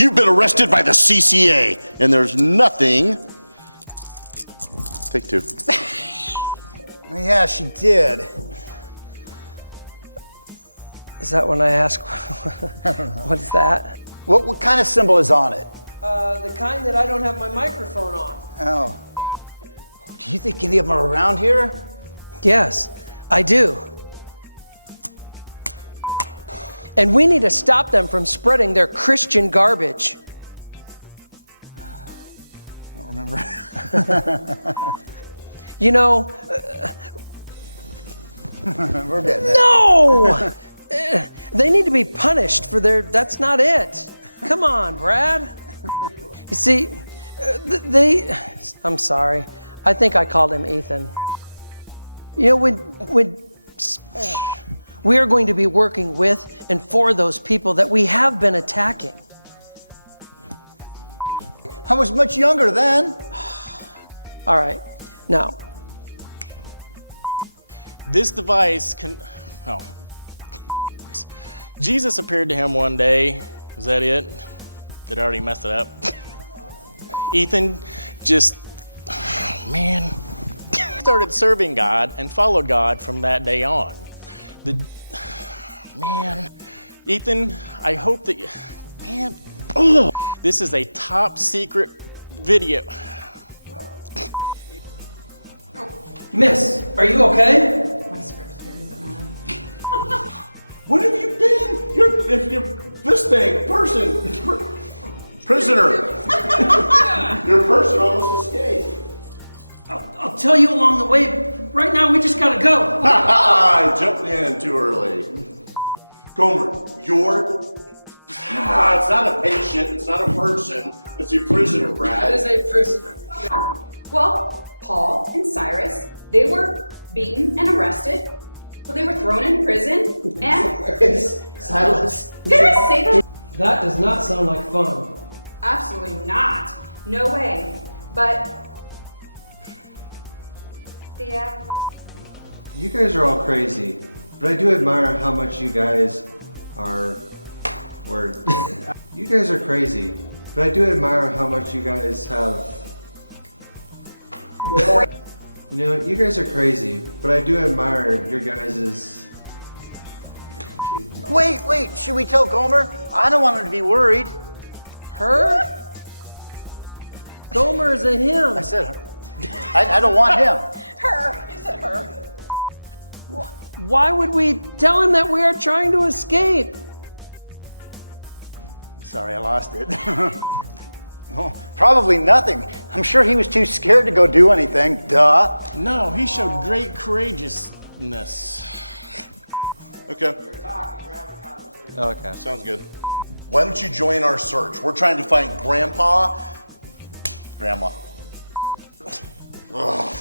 You've been arrested by the CCA, and there's nothing. Take two. Yeah, she did. Is that when I ask, what is that? What kind of symbol is on it? The kind that I don't have my microphone on. Oh. Do you think any of them are around here? Yes, I do. And we need to stop them from spreading their Christian garbage. I don't remember. You know... We're getting it. No! They need to be punished for their... That's not it. Come on, Brad. You see, I'm sorry. I think I called him Ethan. You know, when we are going to be working with and for those people that we have been attacking. I was much younger then. All right, now. This device can, Jesus appeared to him one day. Was that it? Did I already mess it up? Ethan just, started serving God and followed God from that day on. Ethan, I hope that, this is a top secret video. Miss, are you okay? My script's here, does it matter? What have you been? You're this thing, prisoner. Your person almost escaped. I'll tell you along the way. Right now, we just gotta go. I jumped in too early. Gomer, it's not a patient, it's not a person, it's a prisoner, Brad. It is a prisoner. Well, Paul and Cyrus, they were beaten and arrested. So they were thrown in prison and... Silas. Did I say that? That does not sound like fun. Absolutely not. No way. But... yeah. You guys are all crazy, but I do admire how much you guys are, you guys are crazy, but I do admire how much you guys have, you know, you guys are crazy, but I do admire your guys's. Wait, should we tell Gomer? I don't want her to be worried. Her? Gomer's a him. I said her. I don't want him. Her. You said her. Why would we tell him that we are trying to escape? Sorry, I lost it. Well, probably nothing. I'm sure he was too scared to go do anything. Duh. No, he showed great courageousness. Okay. Okay. Sounds good. Why don't you join our search? We're trying to find Grandma. Ugh.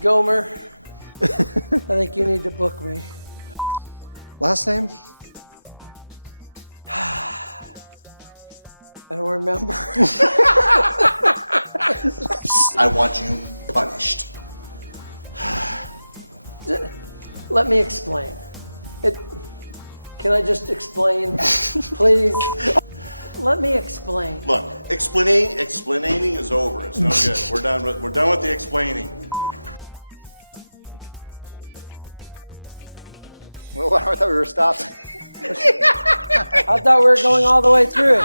Gomer, I think you need to book me. Last name? I don't remember. I want you punished. Let me explain. Can I just explain, please? Let me explain. Look, explaining is over. It's no good. We're done with the explaining. Well, I thought we were stopping. I thought we were going all the way through.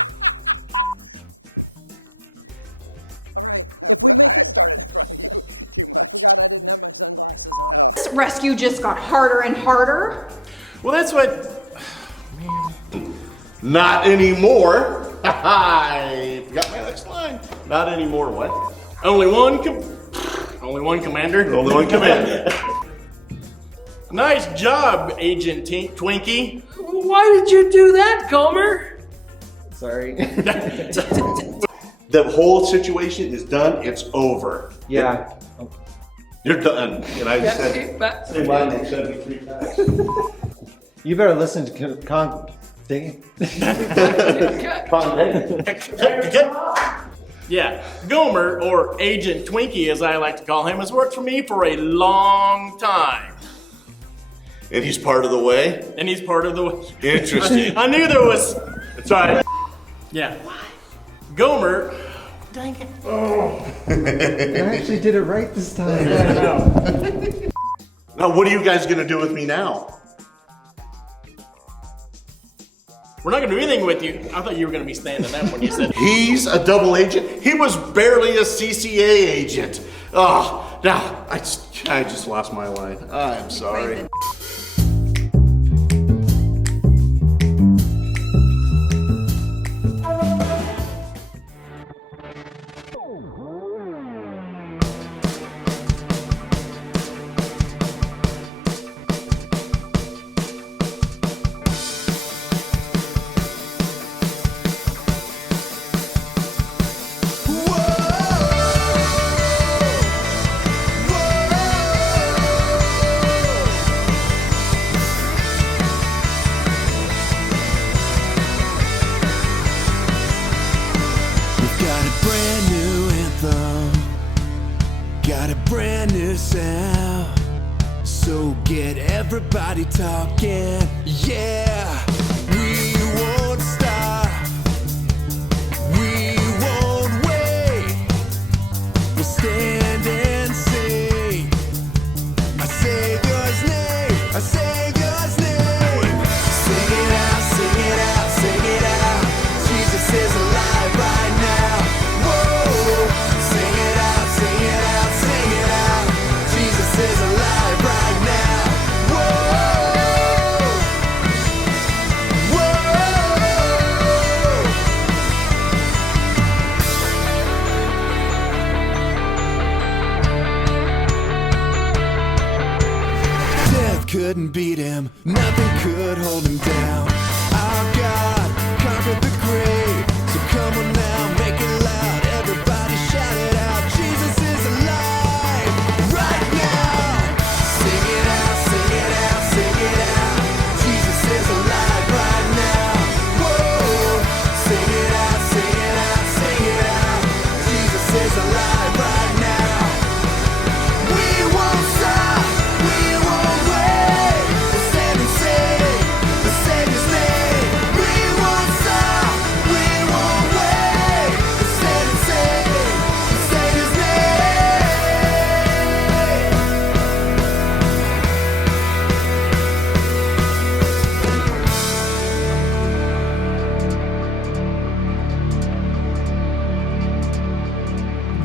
All right, if we make I it... started in front of you too much. I forgot I didn't have my sunglasses on. Oh. This rescue just got harder and harder. Well, that's what, Not anymore. I got my next line. Not anymore. What? only one commander. Only one commander. Nice job, Agent Twinkie. Why did you do that, Gomer? Sorry. The whole situation is done. It's over. Yeah. You're done. And I said same line you said it 3 times. You better listen to dang it. Yeah, Gomer, or Agent Twinkie as I like to call him, has worked for me for a long time. And he's part of the way? And he's part of the... Interesting. I knew there was... That's right. Yeah. Gomer... Dang it. I actually did it right this time. Now, what are you guys gonna do with me now? We're not going to do anything with you. I thought you were going to be standing up when you said... He's a double agent? He was barely a CCA agent. Oh, now, I just lost my line. I'm sorry. So get everybody talking, yeah. We won't stop, we won't wait. We'll stand and sing our Savior's name, our Savior's name. Sing it out, sing it out, sing it out. Jesus is alive right now. Whoa, sing it out, sing it out, sing it out. Jesus is alive right now. Whoa, Death couldn't beat him, nothing could hold him down. Our God conquered the grave, so come on now, make it loud. Everybody shout it out, Jesus is alive right now. Sing it out, sing it out, sing it out. Jesus is alive right now. Whoa, sing it out, sing it out, sing it out. Jesus is alive right now. We won't stop, we won't wait. The Savior's name, the Savior's name. We won't stop, we won't wait. The Savior's name, the Savior's name.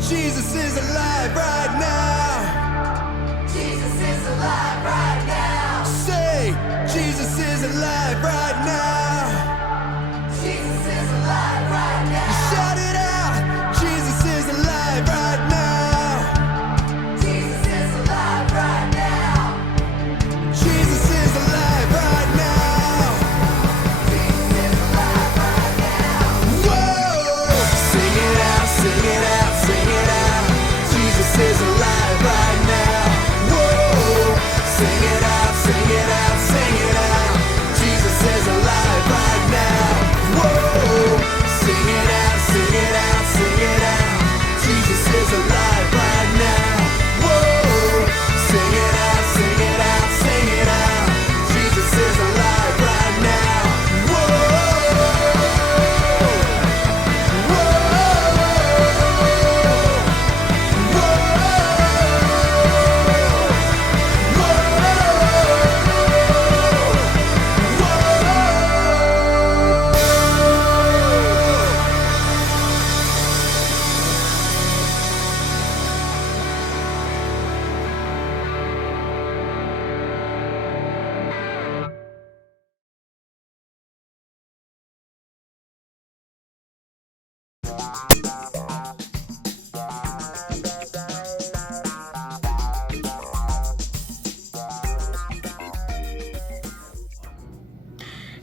Jesus is alive right now. Jesus is alive right now. Say, Jesus is alive right now. Jesus is alive right now. Shout it out. Jesus is alive right now. Jesus is alive right now. Jesus is alive right now. Whoa! Sing it out, sing it out, sing it out. Jesus is alive right now. Whoa! Sing it out, sing it out, sing it out. Jesus is alive right now. Whoa! Sing it out, sing it out, sing it out. Jesus is alive right now. Whoa! Sing it out, sing it out, sing it out. Jesus is alive right now.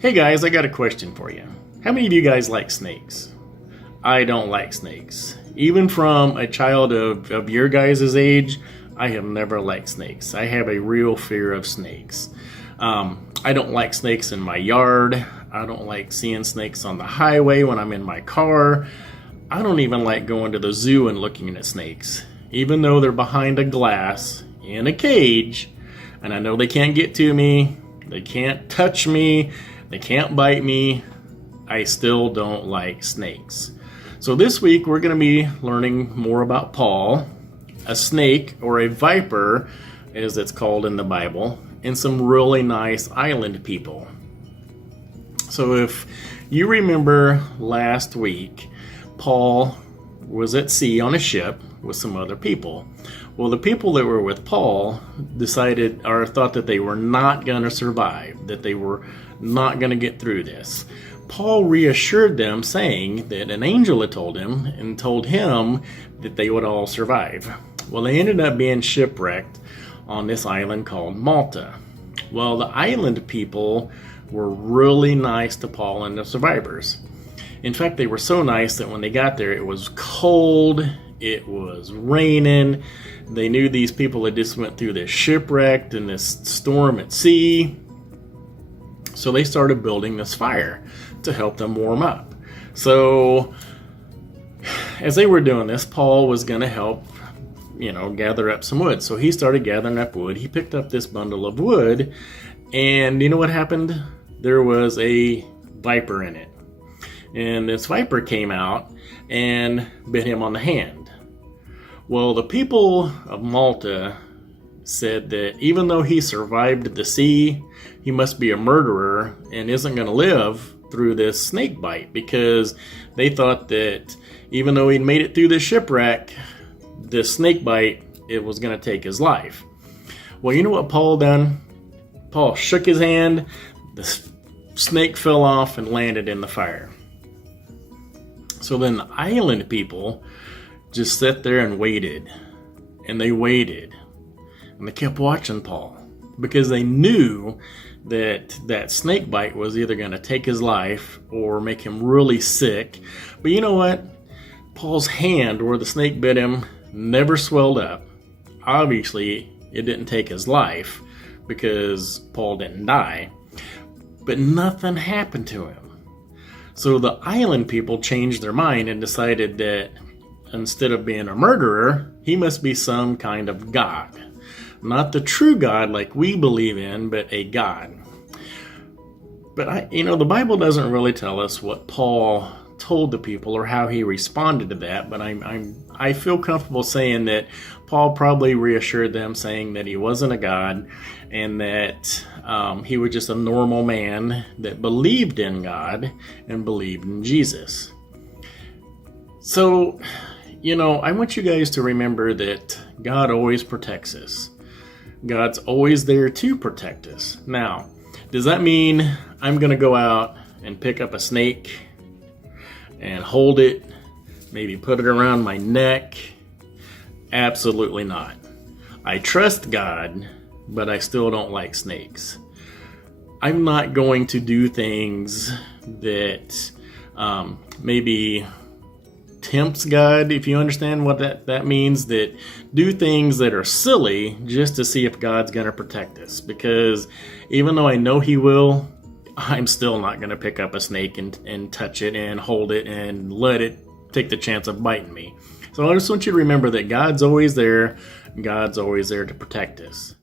Hey guys, I got a question for you. How many of you guys like snakes? I don't like snakes. Even from a child of your guys' age, I have never liked snakes. I have a real fear of snakes. I don't like snakes in my yard. I don't like seeing snakes on the highway when I'm in my car. I don't even like going to the zoo and looking at snakes. Even though they're behind a glass in a cage, and I know they can't get to me, they can't touch me, they can't bite me, I still don't like snakes. So this week we're going to be learning more about Paul, a snake, or a viper as it's called in the Bible, and some really nice island people. So if you remember last week, Paul was at sea on a ship with some other people. Well, the people that were with Paul decided or thought that they were not going to survive, that they were not going to get through this. Paul reassured them, saying that an angel had told him that they would all survive. Well, they ended up being shipwrecked on this island called Malta. Well, the island people were really nice to Paul and the survivors. In fact, they were so nice that when they got there, it was cold, it was raining. They knew these people had just went through this shipwreck and this storm at sea. So they started building this fire to help them warm up. So as they were doing this, Paul was going to help, gather up some wood. So he started gathering up wood. He picked up this bundle of wood, and you know what happened? There was a viper in it. And this viper came out and bit him on the hand. Well, the people of Malta said that even though he survived the sea, he must be a murderer and isn't going to live through this snake bite, because they thought that even though he'd made it through the shipwreck, this snake bite, it was going to take his life. Well, you know what Paul done? Paul shook his hand, the snake fell off and landed in the fire. So then the island people just sat there and waited. And they waited. And they kept watching Paul, because they knew that that snake bite was either going to take his life or make him really sick. But you know what? Paul's hand where the snake bit him never swelled up. Obviously, it didn't take his life because Paul didn't die. But nothing happened to him. So the island people changed their mind and decided that instead of being a murderer, he must be some kind of god. Not the true God like we believe in, but a god. But the Bible doesn't really tell us what Paul told the people or how he responded to that, but I feel comfortable saying that Paul probably reassured them, saying that he wasn't a god and that he was just a normal man that believed in God and believed in Jesus. So, I want you guys to remember that God always protects us. God's always there to protect us. Now, does that mean I'm going to go out and pick up a snake and hold it, maybe put it around my neck? Absolutely not. I trust God, but I still don't like snakes. I'm not going to do things that maybe tempts God, if you understand what that means, that do things that are silly just to see if God's going to protect us. Because even though I know he will, I'm still not going to pick up a snake and touch it and hold it and let it take the chance of biting me. So I just want you to remember that God's always there. God's always there to protect us.